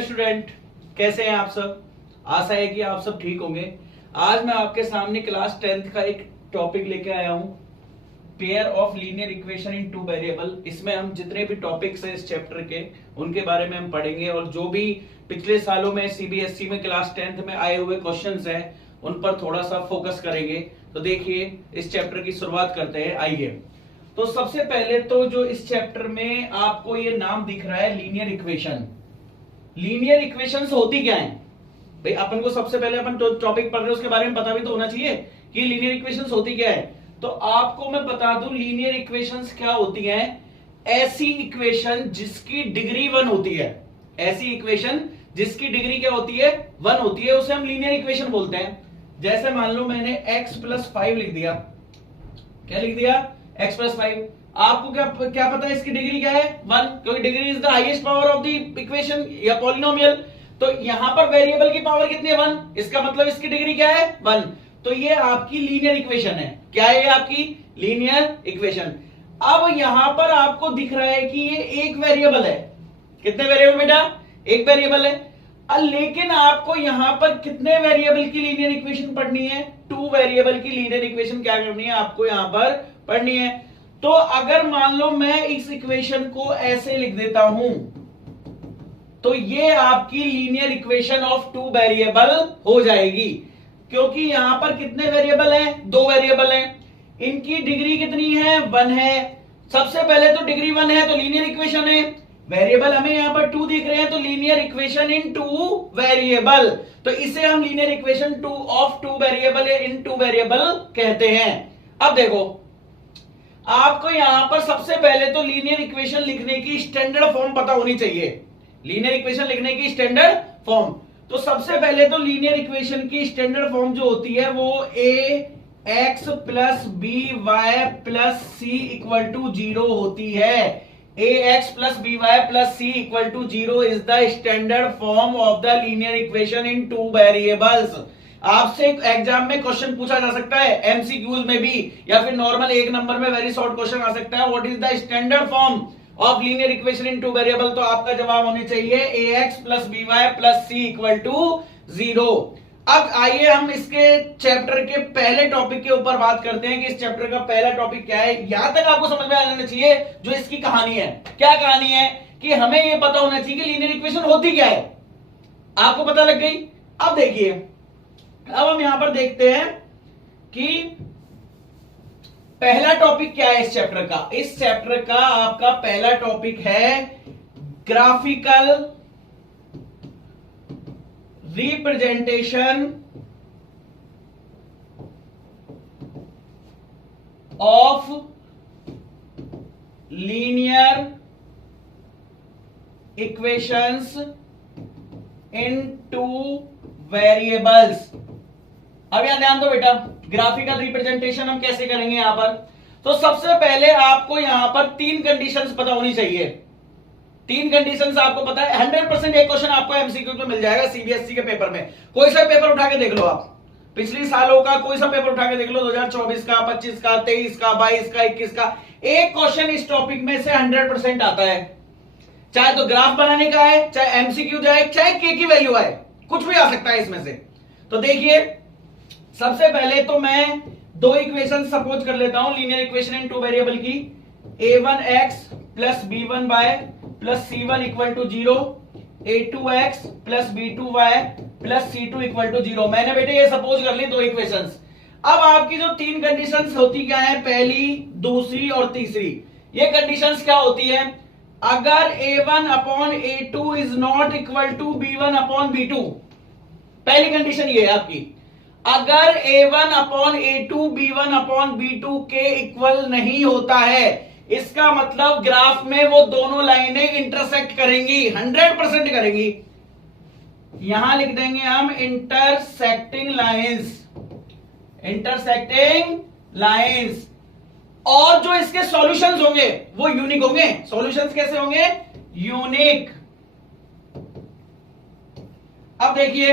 Student, कैसे हैं आप सब। आशा है कि आप सब ठीक होंगे। आज मैं आपके सामने क्लास 10th का एक टॉपिक लेके आया हूं, pair of linear equation in two variable. इसमें हम जितने भी टॉपिक्स हैं इस चैप्टर के उनके बारे में हम पढ़ेंगे और जो भी पिछले सालों में सीबीएसई में क्लास 10th में आए हुए क्वेश्चंस हैं उन पर थोड़ा सा फोकस करेंगे। तो देखिए, इस चैप्टर की शुरुआत करते हैं। आइए, तो सबसे पहले तो जो इस चैप्टर में आपको ये नाम दिख रहा है लीनियर इक्वेशन। लीनियर इक्वेशंस होती क्या है भाई? अपन को सबसे पहले अपन जो टॉपिक पढ़ रहे हैं उसके बारे में पता भी तो होना चाहिए कि लीनियर इक्वेशंस होती क्या है। तो आपको मैं बता दूं लीनियर इक्वेशंस क्या होती हैं। ऐसी इक्वेशन जिसकी डिग्री 1 होती है, ऐसी इक्वेशन जिसकी डिग्री क्या होती है, 1 होती है, उसे हम लीनियर इक्वेशन बोलते हैं। जैसे मान लो मैंने x + 5 लिख दिया। क्या लिख दिया? x + 5। आपको क्या पता है इसकी डिग्री क्या है? 1, क्योंकि degree is the highest power of the equation या पॉलिनोमियल। तो यहां पर वेरिएबल की पावर कितनी है? 1। इसका मतलब इसकी डिग्री क्या है? 1। तो ये आपकी लीनियर इक्वेशन है। क्या है ये आपकी लीनियर इक्वेशन? अब यहां पर आपको दिख रहा है कि ये एक वेरिएबल है। कितने वेरिएबल बेटा? एक वेरिएबल है। लेकिन आपको यहां पर कितने वेरिएबल की लीनियर इक्वेशन पढ़नी है? 2 वेरिएबल की लीनियर इक्वेशन क्या करनी है आपको यहां पर पढ़नी है। तो अगर मान लो मैं इस इक्वेशन को ऐसे लिख देता हूं तो ये आपकी लीनियर इक्वेशन ऑफ 2 वेरिएबल हो जाएगी। क्योंकि यहां पर कितने वेरिएबल हैं? 2 वेरिएबल हैं। इनकी डिग्री कितनी है? 1 है। सबसे पहले तो डिग्री 1 है तो लीनियर इक्वेशन है। वेरिएबल हमें यहां पर 2 दिख रहे हैं तो लीनियर इक्वेशन इन 2 वेरिएबल। तो इसे हम लीनियर इक्वेशन 2 ऑफ 2 वेरिएबल या इन 2 वेरिएबल कहते हैं। अब देखो, आपको यहां पर सबसे पहले तो लीनियर इक्वेशन लिखने की स्टैंडर्ड फॉर्म पता होनी चाहिए। लीनियर इक्वेशन लिखने की स्टैंडर्ड फॉर्म, तो सबसे पहले तो लीनियर इक्वेशन की स्टैंडर्ड फॉर्म जो होती है वो ax + by + c = 0 होती है। ax + by + c = 0 is the standard form of the linear equation in 2 variables. आपसे एग्जाम में क्वेश्चन पूछा जा सकता है, एमसीक्यूज में भी, या फिर नॉर्मल 1 नंबर में वेरी शॉर्ट क्वेश्चन आ सकता है, what is the standard form of linear equation in 2 variable. तो आपका जवाब होने चाहिए ax + by + c = 0। अब आइए हम इसके चैप्टर के पहले टॉपिक के ऊपर बात करते हैं कि इस चैप्टर का पहला टॉपिक क्या है। यहां तक आपको समझ में आ जाना चाहिए जो इसकी कहानी है। क्या कहानी है? कि हमें यह पता होना चाहिए कि लीनियर इक्वेशन होती क्या है। आपको पता लग गई। अब देखिए, अब हम यहां पर देखते हैं कि पहला टॉपिक क्या है इस चैप्टर का। इस चैप्टर का आपका पहला टॉपिक है graphical representation of linear equations in 2 variables. अब यहां ध्यान दो बेटा, ग्राफिकल रिप्रेजेंटेशन हम कैसे करेंगे यहां पर। तो सबसे पहले आपको यहां पर 3 कंडीशंस पता होनी चाहिए। 3 कंडीशंस आपको पता है। 100% एक क्वेश्चन आपको एमसीक्यू में मिल जाएगा सीबीएसई के पेपर में। कोई सा पेपर उठा के देख लो आप, पिछले सालों का कोई सा पेपर उठा के देख लो, 2024 का, 25 का, 23 का, 22 का, 21 का, एक क्वेश्चन इस टॉपिक में से 100% आता है। चाहे तो ग्राफ बनाने का है, चाहे एमसीक्यू जाए, चाहे के की वैल्यू आए, कुछ भी आ सकता है इसमें से। तो देखिए, सबसे पहले तो मैं 2 इक्वेशन सपोज कर लेता हूं लीनियर इक्वेशन इन 2 वेरिएबल की। a1x + b1y + c1 = 0, a2x + b2y + c2 = 0। मैंने बेटे ये सपोज कर ली 2 इक्वेशंस। अब आपकी जो 3 कंडीशंस होती क्या है, पहली, दूसरी और तीसरी। ये कंडीशंस क्या होती है? अगर a1/a2 is not equal to b1/b2, पहली कंडीशन ये है आपकी। अगर a1/a2 b1/b2 के इक्वल नहीं होता है, इसका मतलब ग्राफ में वो दोनों लाइनें इंटरसेक्ट करेंगी, 100% करेंगी। यहां लिख देंगे हम इंटरसेक्टिंग लाइंस, इंटरसेक्टिंग लाइंस। और जो इसके सॉल्यूशंस होंगे वो यूनिक होंगे। सॉल्यूशंस कैसे होंगे? यूनिक। अब देखिए,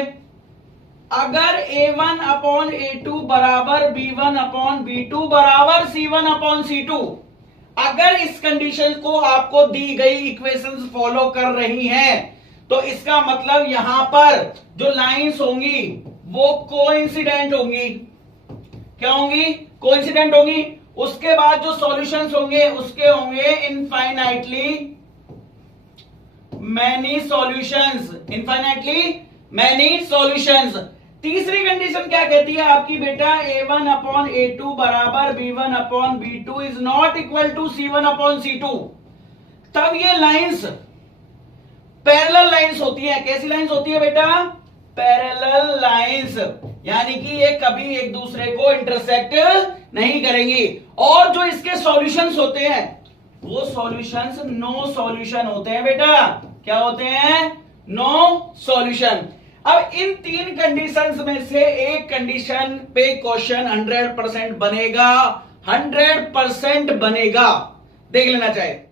अगर a1/a2 बराबर b1/b2 बराबर c1/c2, अगर इस कंडीशन को आपको दी गई इक्वेशंस फॉलो कर रही हैं तो इसका मतलब यहां पर जो लाइंस होंगी वो कोइंसिडेंट होंगी। क्या होंगी? कोइंसिडेंट होंगी। उसके बाद जो सॉल्यूशंस होंगे उसके होंगे infinitely many solutions. Infinitely many solutions. तीसरी कंडीशन क्या कहती है आपकी बेटा? A1 अपॉन A2 बराबर B1 upon B2 is not equal to C1 upon C2। तब ये लाइंस पैरेलल लाइंस होती है। कैसी लाइंस होती है बेटा? पैरेलल लाइंस, यानी कि ये कभी एक दूसरे को इंटरसेक्ट नहीं करेंगी। और जो इसके सॉल्यूशंस होते हैं वो सॉल्यूशंस नो सॉल्यूशन होते हैं बेटा। क्या होते हैं? No solution. अब इन तीन कंडीशंस में से एक कंडीशन पे क्वेश्चन 100% बनेगा। 100% बनेगा। देख लेना चाहिए।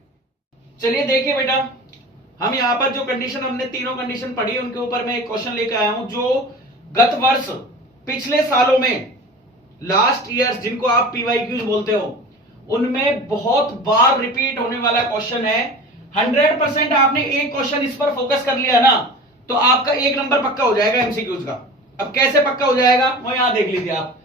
चलिए देखिए बेटा, हम यहां पर जो कंडीशन हमने तीनों कंडीशन पढ़ी उनके ऊपर मैं एक क्वेश्चन लेकर आया हूं जो गत वर्ष पिछले सालों में लास्ट ईयर जिनको आप पीवाईक्यूज बोलते हो उनमें बहुत बार रिपीट होने वाला क्वेश्चन है। 100% आपने एक क्वेश्चन इस पर फोकस कर लिया ना तो आपका 1 नंबर पक्का हो जाएगा एमसीक्यूज का। अब कैसे पक्का हो जाएगा वो यहां देख लीजिए आप।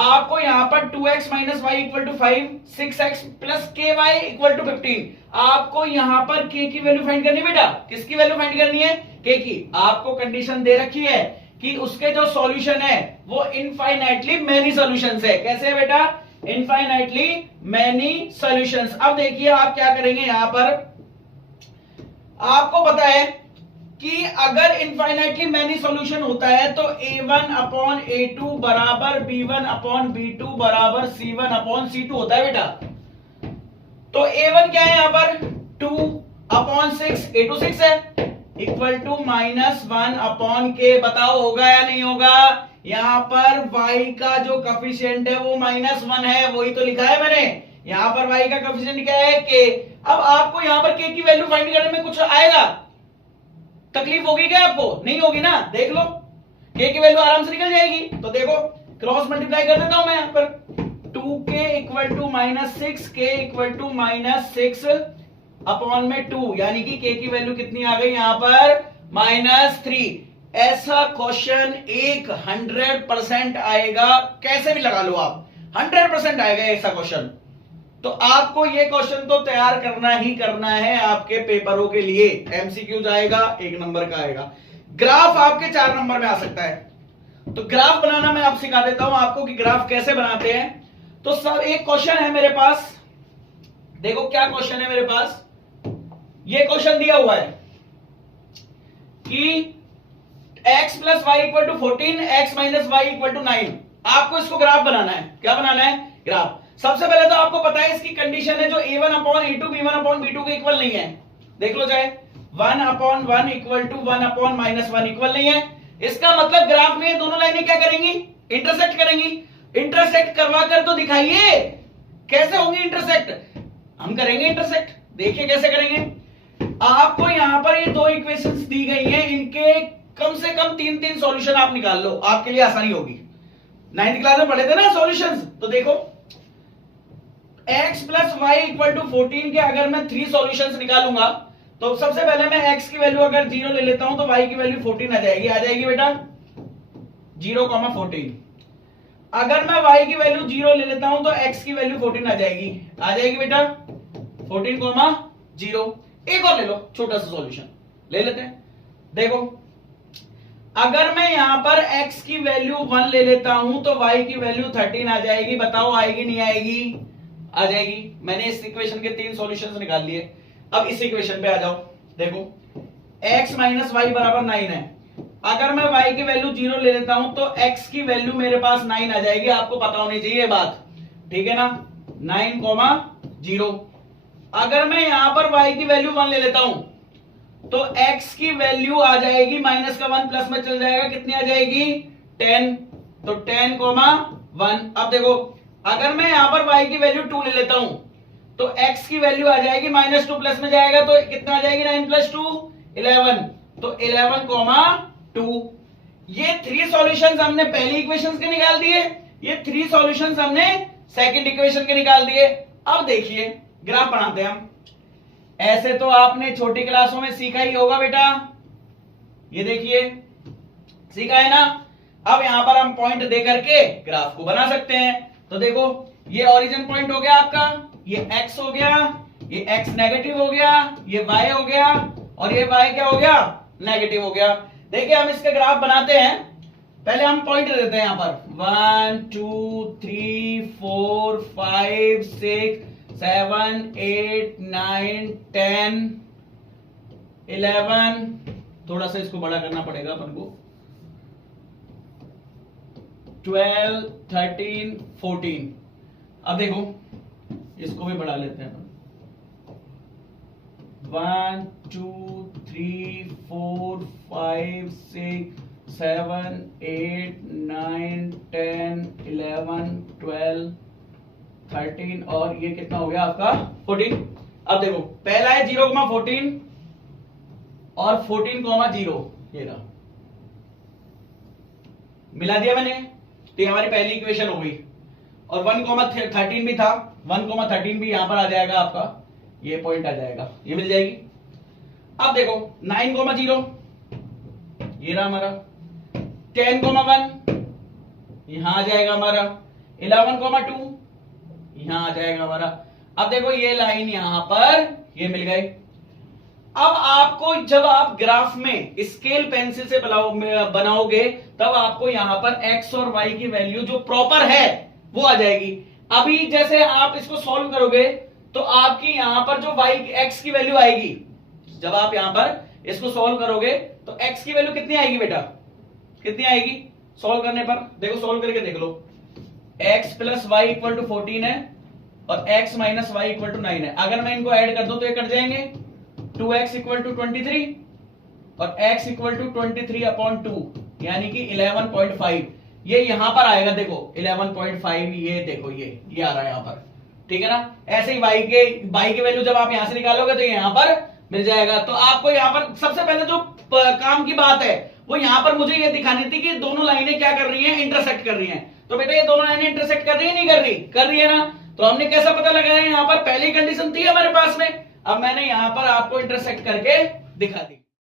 आपको यहां पर 2x minus Y equal to 5, 6x plus K Y equal to 15। आपको यहां पर k की वैल्यू फाइंड करनी है बेटा। किसकी वैल्यू फाइंड करनी है? k की। आपको कंडीशन दे रखी है कि उसके जो सॉल्यूशन है वो इनफाइनाइटली मैनी सॉल्यूशंस है। कैसे है बेटा? Infinitely many solutions. अब देखिए आप क्या करेंगे यहां पर। आपको पता है कि अगर इनफाइनाइटली मैनी सॉल्यूशन होता है तो A1 अपॉन A2 बराबर B1 अपॉन B2 बराबर C1 अपॉन C2 होता है बेटा। तो A1 क्या है यहां पर? 2 अपॉन 6, A2 6 है, इक्वल टू -1 अपॉन के। बताओ होगा या नहीं होगा? यहां पर y का जो कोफिशिएंट है वो -1 है, वही तो लिखा है मैंने। यहां पर y का कोफिशिएंट क्या है? k। अब आपको यहां पर k की वैल्यू फाइंड करने में कुछ आएगा? तकलीफ होगी क्या आपको? नहीं होगी ना। देख लो k की वैल्यू आराम से निकल जाएगी। तो देखो क्रॉस मल्टीप्लाई कर देता हूं मैं यहां पर। 2k equal to -6, k equal to -6 upon में 2, यानी कि k की वैल्यू कितनी आ गई यहां पर? -3। ऐसा क्वेश्चन 100% आएगा। कैसे भी लगा लो आप, 100% आएगा ऐसा क्वेश्चन। तो आपको ये क्वेश्चन तो तैयार करना ही करना है आपके पेपरों के लिए। एमसीक्यू आएगा 1 नंबर का आएगा। ग्राफ आपके 4 नंबर में आ सकता है। तो ग्राफ बनाना मैं आप सिखा देता हूं आपको कि ग्राफ कैसे बनाते हैं। तो सब एक क्वेश्चन है मेरे पास। देखो क्या क्वेश्चन है मेरे पास। ये क्वेश्चन दिया हुआ है कि x plus Y equal to 14, x minus Y equal to 9। आपको इसको ग्राफ बनाना है। क्या बनाना है? ग्राफ। सबसे पहले तो आपको पता है इसकी कंडीशन है जो A1 upon A2 B1 upon B2 के इक्वल नहीं है। देख लो चाहे 1 upon 1 equal to 1 upon -1 equal नहीं है। इसका मतलब ग्राफ में दोनों लाइनें क्या करेंगी? इंटरसेक्ट करेंगी। इंटरसेक्ट करवा कर तो दिखाइए कैसे होंगी इंटरसेक्ट। हम करेंगे इंटरसेक्ट, देखिए कैसे करेंगे। आपको यहां पर ये दो इक्वेशंस दी गई हैं, इनके कम से कम 3-3 सॉल्यूशन आप निकाल लो, आपके लिए आसानी होगी। 9th क्लास में पढ़े थे ना सॉल्यूशंस। तो देखो x plus Y equal to 14 के अगर मैं 3 सॉल्यूशंस निकालूंगा तो सबसे पहले मैं x की वैल्यू अगर 0 ले लेता हूं तो y की वैल्यू 14 आ जाएगी। आ जाएगी बेटा 0,14। अगर मैं y की वैल्यू 0 ले लेता हूं तो x की वैल्यू 14 आ जाएगी। आ जाएगी बेटा 14,0। एक और ले लो, छोटा सा सॉल्यूशन ले लेते हैं। देखो अगर मैं यहां पर x की वैल्यू 1 ले लेता हूं तो y की वैल्यू 13 आ जाएगी। बताओ आएगी नहीं आएगी? आ जाएगी। मैंने इस इक्वेशन के 3 सॉल्यूशंस निकाल लिए। अब इस इक्वेशन पे आ जाओ। देखो x माइनस वाई बराबर 9 है। अगर मैं y की वैल्यू 0 ले लेता हूं तो x की वैल्यू मेरे पास 9 आ जाएगी। आपको पता होनी चाहिए बात, ठीक है ना? 9,0। अगर मैं यहां पर y की वैल्यू 1 ले लेता हूं तो x की वैल्यू आ जाएगी माइनस का 1 प्लस में चल जाएगा, कितनी आ जाएगी? 10। तो 10,1। अब देखो अगर मैं यहां पर y की वैल्यू 2 ले लेता हूं तो x की वैल्यू आ जाएगी -2 प्लस में जाएगा तो कितना आ जाएगी? 9 प्लस 2 11। तो 11,2। ये 3 सॉल्यूशंस हमने पहली इक्वेशन के निकाल दिए, ये 3 सॉल्यूशंस हमने सेकंड इक्वेशन के निकाल दिए। अब देखिए ग्राफ बनाते हैं हम। ऐसे तो आपने छोटी क्लासों में सीखा ही होगा बेटा, ये देखिए सीखा है ना। अब यहां पर हम पॉइंट दे करके ग्राफ को बना सकते हैं। तो देखो ये ओरिजिन पॉइंट हो गया आपका, ये x हो गया, ये x नेगेटिव हो गया, ये y हो गया और ये y क्या हो गया, नेगेटिव हो गया। देखिए हम इसके ग्राफ बनाते हैं। पहले हम पॉइंट देते हैं यहां पर 1 2 3 4 5 6 7 8 9 10 11, थोड़ा सा इसको बड़ा करना पड़ेगा अपन को, 12 13 14। अब देखो इसको भी बढ़ा लेते हैं। 1 2 3 4 5 6 7 8 9 10 11 12 13 और ये कितना हो गया आपका 14। अब देखो पहला है 0,14 और 14,0 ये रहा, मिला दिया मैंने। तो ये हमारी पहली इक्वेशन हो गई। और 1,13 भी था, 1,13 भी यहां पर आ जाएगा आपका, ये पॉइंट आ जाएगा, ये मिल जाएगी। अब देखो 9,0 ये रहा हमारा, 10,1 यहां आ जाएगा हमारा, 11,2 यहां आ जाएगा हमारा। अब देखो ये लाइन यहां पर ये मिल गई। अब आपको जब आप ग्राफ में स्केल पेंसिल से बनाओगे तब आपको यहां पर x और y की वैल्यू जो प्रॉपर है वो आ जाएगी। अभी जैसे आप इसको सॉल्व करोगे तो आपकी यहां पर जो y x की वैल्यू आएगी, जब आप यहां पर इसको सॉल्व करोगे तो x की वैल्यू कितनी आएगी बेटा, कितनी आएगी सॉल्व करने पर, देखो सॉल्व करके देख लो। x plus Y equal to 14 है और x minus Y equal to 9 है। अगर मैं इनको ऐड कर दूं तो ये कट जाएंगे, 2x इक्वल टू 23 और x इक्वल टू 23/2 यानी कि 11.5। ये यहां पर आएगा, देखो 11.5, ये देखो ये आ रहा है यहां पर, ठीक है ना। ऐसे ही y की वैल्यू जब आप यहां से निकालोगे तो ये यहां पर मिल जाएगा। तो आपको यहां पर सबसे पहले जो काम की बात है वो यहां पर मुझे ये दिखानी थी कि दोनों लाइनें क्या कर रही हैं, इंटरसेक्ट कर रही हैं। तो बेटा ये दोनों लाइनें इंटरसेक्ट कर रही है, नहीं कर रही, कर रही है ना। तो हमने कैसा पता लगाया, यहां पर पहली कंडीशन थी हमारे पास में, अब मैंने यहां पर आपको इंटरसेक्ट करके दिखा दी।